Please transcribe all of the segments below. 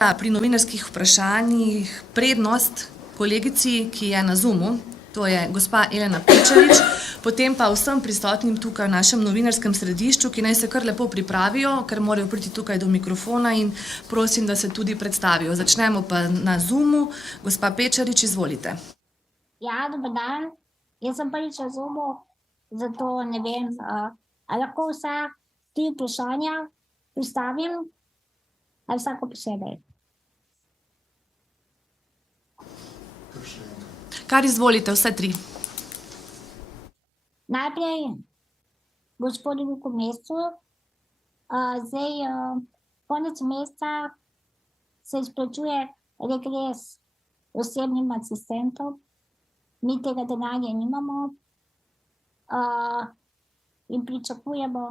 Pri novinarskih vprašanjih prednost kolegici, ki je na Zoomu, to je gospa Elena Pečarič, potem pa vsem prisotnim tukaj v našem novinarskem središču, ki naj se kar lepo pripravijo, ker morajo priti tukaj do mikrofona in prosim, da se tudi predstavijo. Začnemo pa na Zoomu. Gospa Pečarič, izvolite. Ja, dober dan. Jaz sem prvič na Zoomu, zato ne vem, ali lahko vsa 3 vprašanja postavim, ali vsako posebej. Kar izvolite, vse 3. Najprej gospodu Luku Mescu. Zdaj, konec meseca se izplačuje regres osebnim asistentom. Mi tega denarja nimamo in pričakujemo,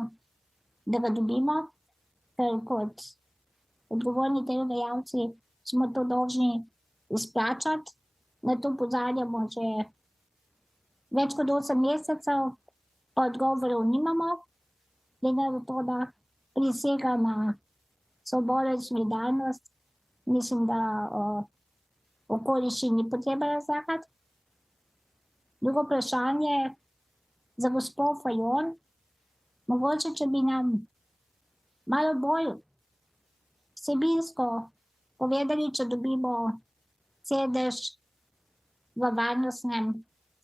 da ga dobimo, ker kot odgovorni delodajalci smo to dolžni izplačati. Na to opozarjamo že več kot 8 mesecev, pa odgovorov nimamo, glede na to, da prisega na svobodo in solidarnost. Mislim, da okoliščin ni potreba razlagati. Drugo vprašanje za gospod Fajon. Mogoče, če bi nam malo bolj vsebinsko povedali, če dobimo sedež v varnostnem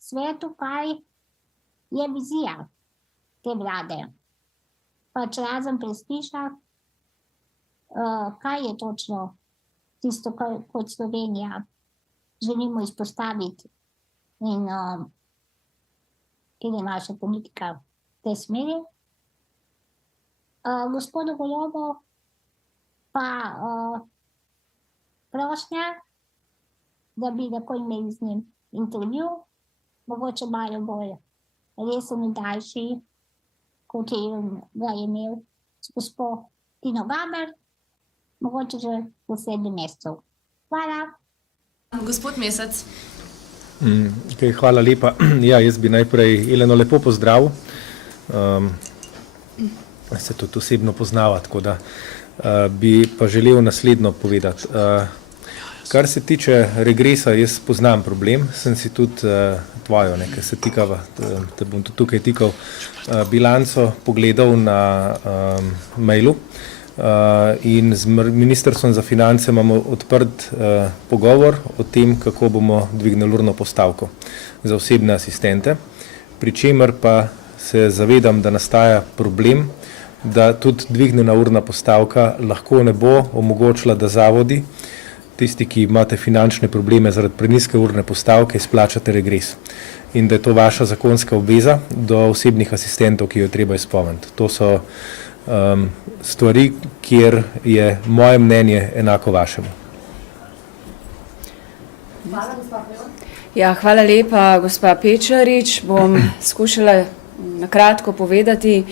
svetu, kaj je vizija te vlade. Pač razen prestiža, kaj je točno tisto, kar kot Slovenija želimo izpostaviti in kjer je naša politika v tej smeri. Gospodu Golobu pa prošnja, da bi lahko imeli z njim intervju, mogoče malo bolj resen in daljši, kot ga je imel s gospod Tino Gaber, mogoče že v 7 mesecev. Hvala. Gospod Mesec. Hvala lepa. Ja, jaz bi najprej Eleno lepo pozdravil. Se tudi osebno poznava, tako da bi pa želel naslednjo povedati. Kar se tiče regresa, jaz poznam problem, sem si tudi tvojo, ker se tikava, te bom tudi tukaj tikal, bilanco pogledal na mailu in z Ministrstvom za finance imamo odprt pogovor o tem, kako bomo dvignili urno postavko za osebne asistente, pri čemer pa se zavedam, da nastaja problem, da tudi dvignjena urna postavka lahko ne bo omogočila, da zavodi, tisti, ki imate finančne probleme zaradi prenizke urne postavke, izplačate regres. In da je to vaša zakonska obveza do osebnih asistentov, ki jo treba izpolniti. To so stvari, kjer je moje mnenje enako vašemu. Ja, hvala lepa, gospa Pečarič. Bom skušala na kratko povedati.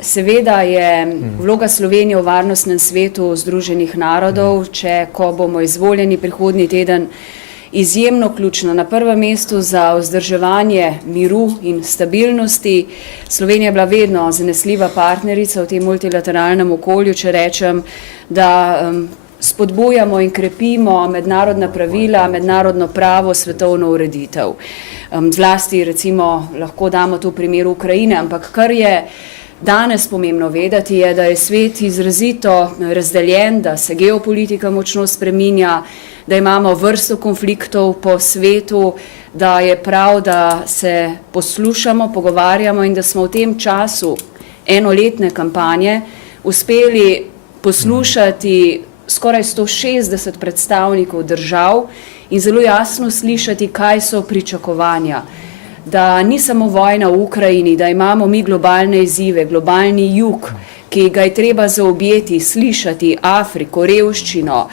Seveda je vloga Slovenije v varnostnem svetu Združenih narodov, ko bomo izvoljeni prihodnji teden, izjemno ključno. Na prvem mestu za vzdrževanje miru in stabilnosti. Slovenija je bila vedno zanesljiva partnerica v tem multilateralnem okolju, če rečem, da spodbujamo in krepimo mednarodna pravila, mednarodno pravo, svetovno ureditev. Zlasti recimo lahko damo to v primeru Ukrajine, ampak kar je danes pomembno vedeti je, da je svet izrazito razdeljen, da se geopolitika močno spreminja, da imamo vrsto konfliktov po svetu, da je prav, da se poslušamo, pogovarjamo in da smo v tem času enoletne kampanje uspeli poslušati skoraj 160 predstavnikov držav in zelo jasno slišati, kaj so pričakovanja. Da ni samo vojna v Ukrajini, da imamo mi globalne izzive, globalni jug, ki ga je treba zaobjeti, slišati, Afriko, revščino,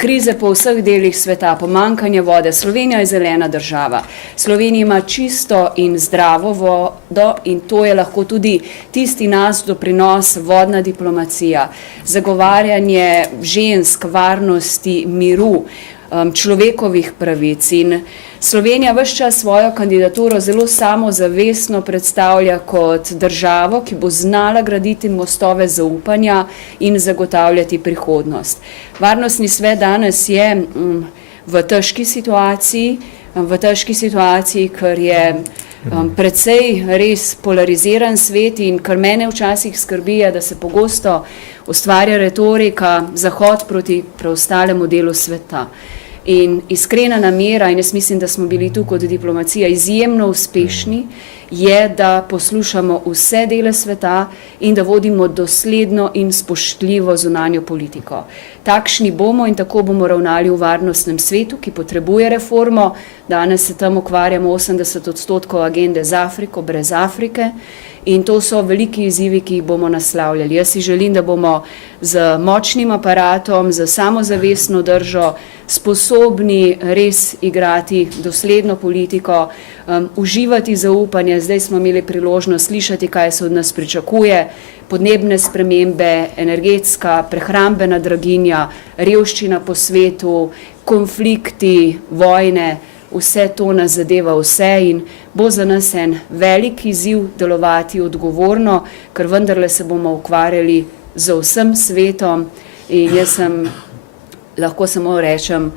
krize po vseh delih sveta, pomanjkanje vode. Slovenija je zelena država. Slovenija ima čisto in zdravo vodo in to je lahko tudi tisti naš doprinos, vodna diplomacija, zagovarjanje žensk, varnosti, miru. človekovih pravic. In Slovenija ves čas svojo kandidaturo zelo samozavestno predstavlja kot državo, ki bo znala graditi mostove zaupanja in zagotavljati prihodnost. Varnostni svet danes je v težki situaciji, ker je precej res polariziran svet in kar mene včasih skrbi je, da se pogosto ustvarja retorika Zahod proti preostalemu delu sveta. In iskrena namera, in jaz mislim, da smo bili tu kot diplomacija izjemno uspešni, je, da poslušamo vse dele sveta in da vodimo dosledno in spoštljivo zunanjo politiko. Takšni bomo in tako bomo ravnali v varnostnem svetu, ki potrebuje reformo. Danes se tam ukvarjamo 80% agende z Afriko, brez Afrike. In to so veliki izzivi, ki jih bomo naslavljali. Jaz si želim, da bomo z močnim aparatom, z samozavestno držo sposobni res igrati dosledno politiko, uživati zaupanje. Zdaj smo imeli priložnost slišati, kaj se od nas pričakuje. Podnebne spremembe, energetska, prehrambena draginja, revščina po svetu, konflikti, vojne. Vse to nas zadeva vse in bo za nas en velik izziv delovati odgovorno, ker vendarle se bomo ukvarjali z vsem svetom in jaz sem, lahko samo rečem,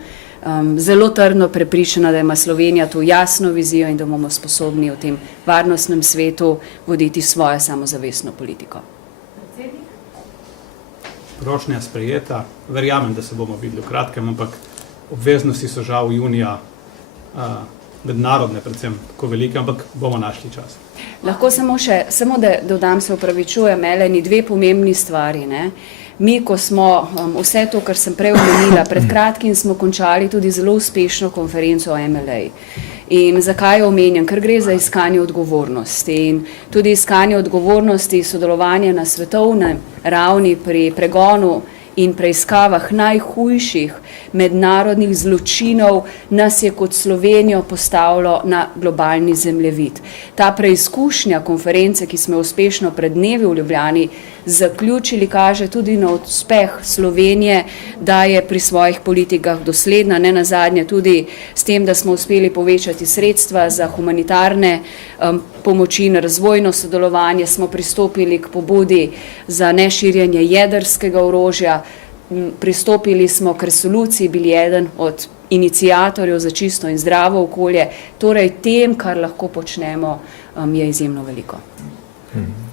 zelo trdno prepričana, da ima Slovenija tu jasno vizijo in da bomo sposobni v tem varnostnem svetu voditi svojo samozavestno politiko. Prošnja sprejeta, verjamem, da se bomo videli v kratkem, ampak obveznosti so žal junija mednarodne predvsem tako velike, ampak bomo našli čas. Lahko samo da dodam, se opravičujem, Eleni, dve pomembni stvari. Ne? Mi, ko smo vse to, kar sem prej omenila, pred kratkim smo končali tudi zelo uspešno konferenco o MLA. In zakaj jo omenjam? Ker gre za iskanje odgovornosti. In tudi iskanje odgovornosti, sodelovanje na svetovni ravni pri pregonu in preiskavah najhujših mednarodnih zločinov nas je kot Slovenijo postavilo na globalni zemljevid. Ta preizkušnja konference, ki smo uspešno pred dnevi v Ljubljani zaključili, kaže tudi na uspeh Slovenije, da je pri svojih politikah dosledna, ne nazadnje tudi s tem, da smo uspeli povečati sredstva za humanitarne pomoči in razvojno sodelovanje, smo pristopili k pobudi za neširjenje jedrskega orožja, pristopili smo k resoluciji, bili eden od iniciatorjev za čisto in zdravo okolje, torej tem, kar lahko počnemo, je izjemno veliko.